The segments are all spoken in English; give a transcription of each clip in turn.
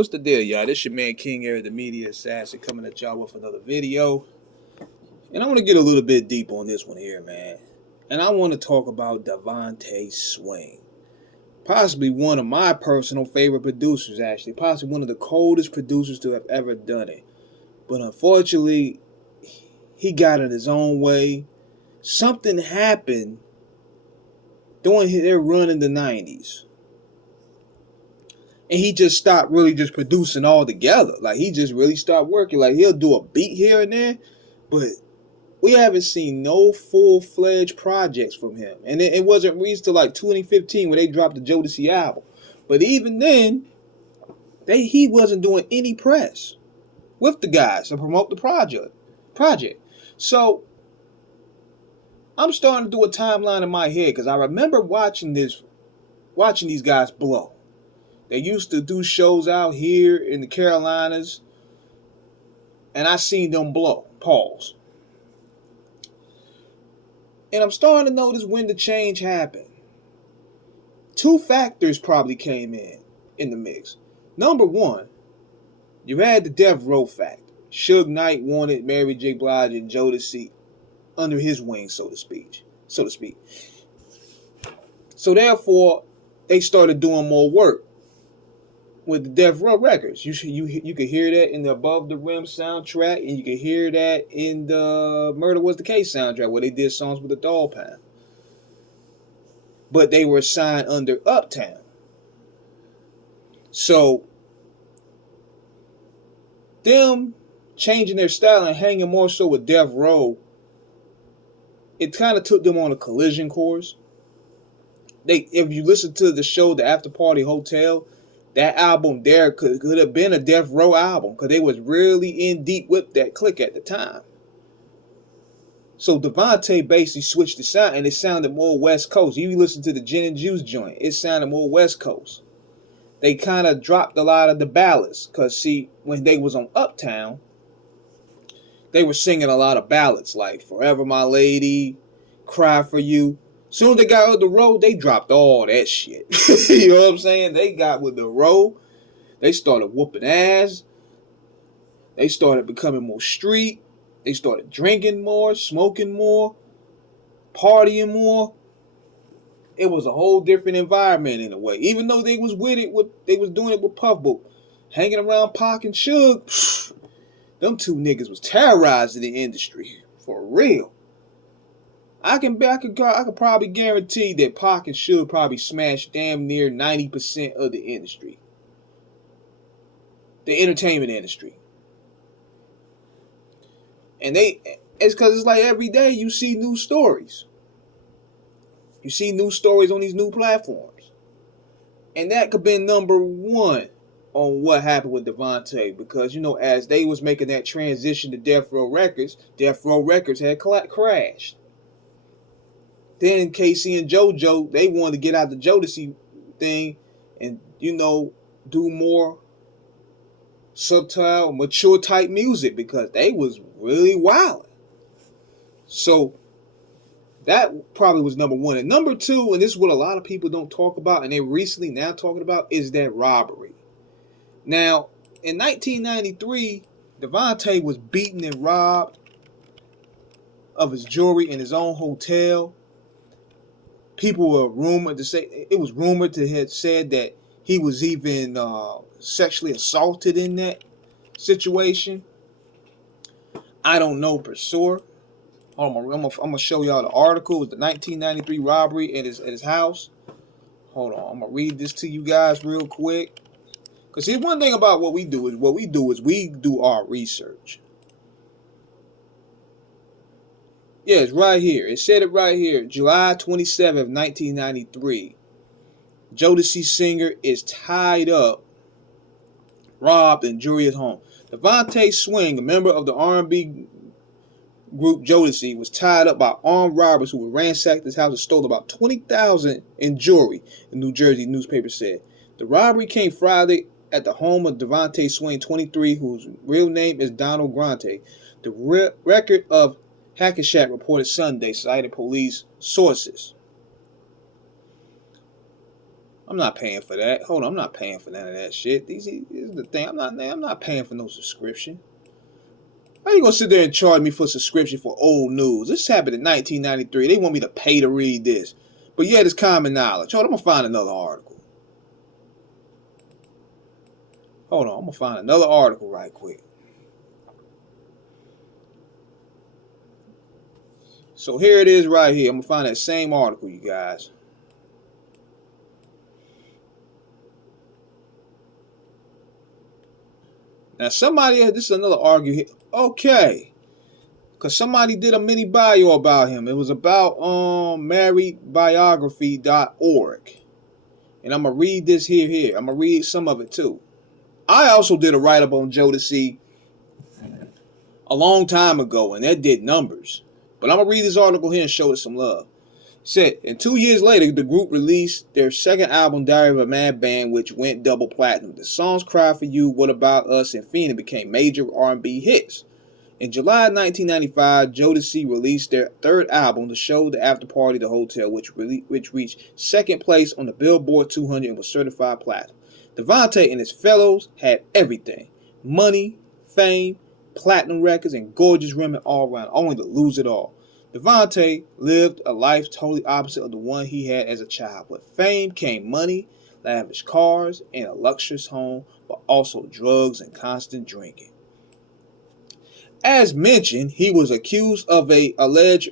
What's the deal, y'all? This your man King Air, the media assassin, coming at y'all with another video. And I want to get a little bit deep on this one here, man. And I want to talk about Devante Swing. Possibly one of my personal favorite producers, actually. Possibly one of the coldest producers to have ever done it. But unfortunately, he got in his own way. Something happened during their run in the 90s. And he just stopped really just producing altogether. Like, he just really stopped working. Like, he'll do a beat here and there, but we haven't seen no full-fledged projects from him. And it wasn't reached till like 2015 when they dropped the Jodeci album. But even then, he wasn't doing any press with the guys to promote the project. So I'm starting to do a timeline in my head because I remember watching these guys blow. They used to do shows out here in the Carolinas, and I seen them blow. Pause. And I'm starting to notice when the change happened. Two factors probably came in the mix. Number one, you had the Death Row factor. Suge Knight wanted Mary J. Blige and Jodeci under his wing, so to speak. So therefore, they started doing more work with the Death Row records. You could hear that in the Above the Rim soundtrack, and you could hear that in the Murder Was the Case soundtrack, where they did songs with the Dog Pound. But they were signed under Uptown. So them changing their style and hanging more so with Death Row, it kind of took them on a collision course. If you listen to the show, The After Party Hotel, that album there could have been a Death Row album because they was really in deep with that clique at the time. So Devante basically switched the sound, and it sounded more West Coast. You listen to the Gin and Juice joint, it sounded more West Coast. They kind of dropped a lot of the ballads because, see, when they was on Uptown, they were singing a lot of ballads like Forever My Lady, Cry For You. Soon as they got on the road, they dropped all that shit. You know what I'm saying? They got with the road. They started whooping ass. They started becoming more street. They started drinking more, smoking more, partying more. It was a whole different environment in a way. Even though they was with it, they was doing it with Puff, but hanging around Pac and Suge, them two niggas was terrorizing the industry for real. I could probably guarantee that Pac and Suge probably smashed damn near 90% of the industry. The entertainment industry. And it's because it's like every day you see new stories. You see new stories on these new platforms. And that could be number one on what happened with Devante. Because, you know, as they was making that transition to Death Row Records had crashed. Then Casey and JoJo, they wanted to get out the Jodeci thing and, you know, do more subtle, mature type music because they was really wild. So that probably was number one. And number two, and this is what a lot of people don't talk about, and they recently now talking about, is that robbery. Now, in 1993, Devante was beaten and robbed of his jewelry in his own hotel. People were rumored to say, it was rumored to have said that he was even sexually assaulted in that situation. I don't know for sure. I'm gonna show y'all the article. It was the 1993 robbery at his house. Hold on, I'm gonna read this to you guys real quick. Cause here's one thing about what we do is we do our research. Yeah, it's right here. It said it right here. July 27th, 1993. Jodeci singer is tied up, robbed, and jewelry at home. Devante Swing, a member of the R&B group Jodeci, was tied up by armed robbers who ransacked his house and stole about $20,000 in jewelry, the New Jersey newspaper said. The robbery came Friday at the home of Devante Swing, 23, whose real name is Donald Grante. The record of Hackensack reported Sunday, cited police sources. I'm not paying for that. Hold on, I'm not paying for none of that shit. This is the thing. I'm not paying for no subscription. How you gonna sit there and charge me for subscription for old news? This happened in 1993. They want me to pay to read this. But yet it's common knowledge. Hold on, I'm gonna find another article. Hold on, I'm gonna find another article right quick. So here it is right here. I'm gonna find that same article, you guys. Now somebody, this is another argue here. Okay. Because somebody did a mini bio about him. It was about marriedbiography.org. And I'm going to read this here. I'm going to read some of it too. I also did a write-up on Jodeci a long time ago, and that did numbers. But I'm going to read this article here and show it some love. It said, and 2 years later, the group released their second album, Diary of a Mad Band, which went double platinum. The songs Cry For You, What About Us, and Fiend became major R&B hits. In July 1995, Jodeci released their third album, The Show, The After Party, The Hotel, which reached second place on the Billboard 200 and was certified platinum. Devante and his fellows had everything: money, fame, platinum records, and gorgeous women all around, only to lose it all. Devante lived a life totally opposite of the one he had as a child. With fame came money, lavish cars, and a luxurious home, but also drugs and constant drinking. As mentioned, he was accused of a alleged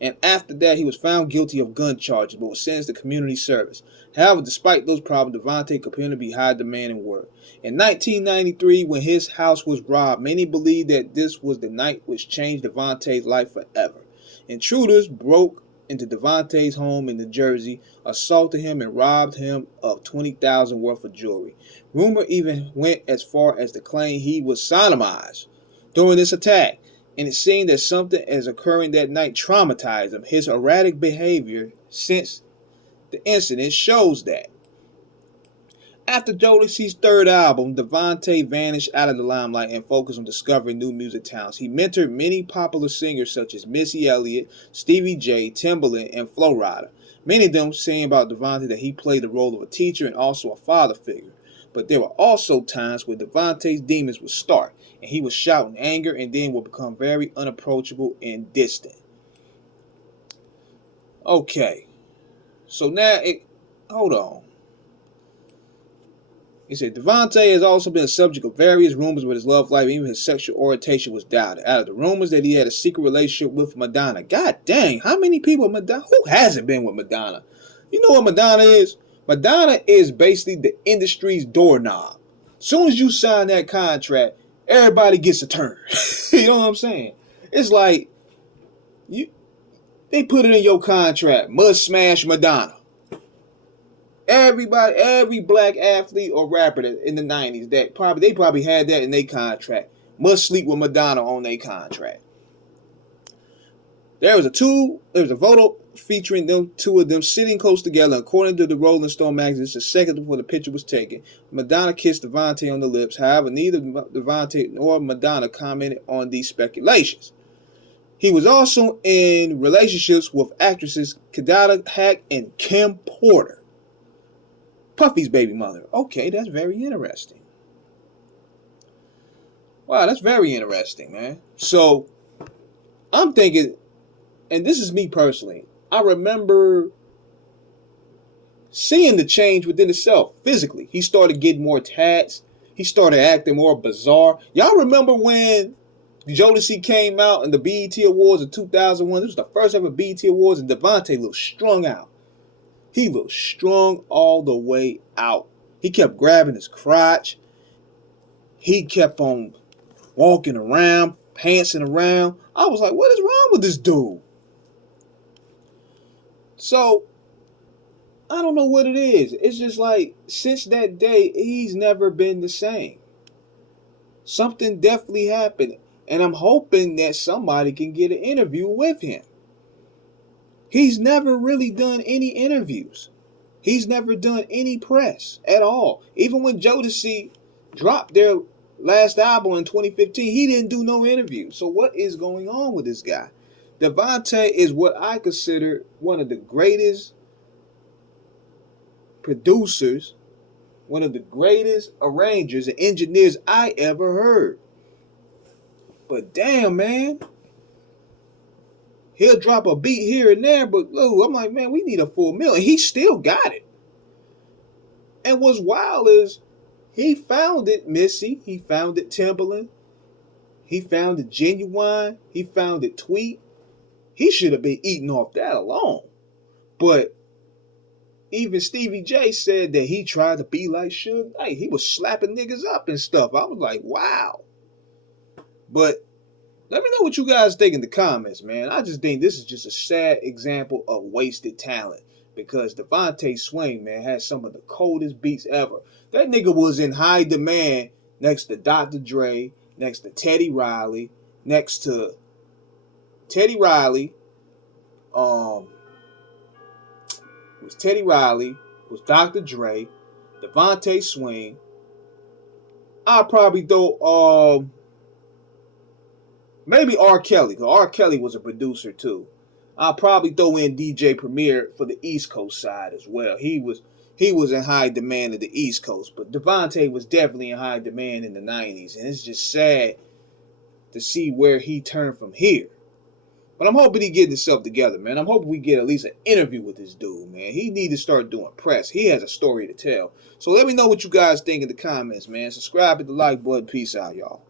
and after that he was found guilty of gun charges, but was sentenced to community service. However, despite those problems, Devante continued to be high demand and work. In 1993, when his house was robbed, many believed that this was the night which changed Devante's life forever. Intruders broke into Devante's home in New Jersey, assaulted him, and robbed him of $20,000 worth of jewelry. Rumor even went as far as to claim he was sodomized during this attack, and it seemed that something as occurring that night traumatized him. His erratic behavior since the incident shows that. After Jodeci's third album, Devante vanished out of the limelight and focused on discovering new music talents. He mentored many popular singers such as Missy Elliott, Stevie J, Timbaland, and Flo Rida. Many of them saying about Devante that he played the role of a teacher and also a father figure. But there were also times where Devante's demons would start, and he would shout in anger and then would become very unapproachable and distant. Okay. So now, hold on. He said, Devante has also been a subject of various rumors with his love life, even his sexual orientation was doubted. Out of the rumors that he had a secret relationship with Madonna. God dang, how many people Madonna? Who hasn't been with Madonna? You know what Madonna is? Madonna is basically the industry's doorknob. As soon as you sign that contract, everybody gets a turn. You know what I'm saying? It's like they put it in your contract. Must smash Madonna. Everybody, every black athlete or rapper in the 90s, they probably had that in their contract. Must sleep with Madonna on their contract. There was a photo featuring them, two of them sitting close together. According to the Rolling Stone magazine, it's a second before the picture was taken. Madonna kissed Devante on the lips. However, neither Devante nor Madonna commented on these speculations. He was also in relationships with actresses Kadada Hack and Kim Porter, Puffy's baby mother. Okay, that's very interesting. Wow, that's very interesting, man. So, I'm thinking, and this is me personally, I remember seeing the change within himself physically. He started getting more tats. He started acting more bizarre. Y'all remember when Jodeci came out in the BET Awards in 2001? This was the first ever BET Awards, and Devante looked strung out. He looked strung all the way out. He kept grabbing his crotch. He kept on walking around, pantsing around. I was like, what is wrong with this dude? So, I don't know what it is. It's just like, since that day, he's never been the same. Something definitely happened. And I'm hoping that somebody can get an interview with him. He's never really done any interviews. He's never done any press at all. Even when Jodeci dropped their last album in 2015, he didn't do no interviews. So what is going on with this guy? Devante is what I consider one of the greatest producers, one of the greatest arrangers and engineers I ever heard. But damn, man, he'll drop a beat here and there, but Lou, I'm like, man, we need a full meal. And he still got it. And what's wild is he found it Missy, he found it Timberland, he found it Genuine, he found it Tweet. He should have been eating off that alone. But even Stevie J said that he tried to be like Suge Knight. He was slapping niggas up and stuff. I was like, wow. But let me know what you guys think in the comments, man. I just think this is just a sad example of wasted talent. Because Devante Swing, man, has some of the coldest beats ever. That nigga was in high demand next to Dr. Dre, next to Teddy Riley, next to Teddy Riley. It was Teddy Riley, it was Dr. Dre, Devante Swing. I'll probably throw maybe R. Kelly, because R. Kelly was a producer too. I'll probably throw in DJ Premier for the East Coast side as well. He was in high demand in the East Coast, but Devante was definitely in high demand in the 90s, and it's just sad to see where he turned from here. But I'm hoping he getting himself together, man. I'm hoping we get at least an interview with this dude, man. He need to start doing press. He has a story to tell. So let me know what you guys think in the comments, man. Subscribe, hit the like button. Peace out, y'all.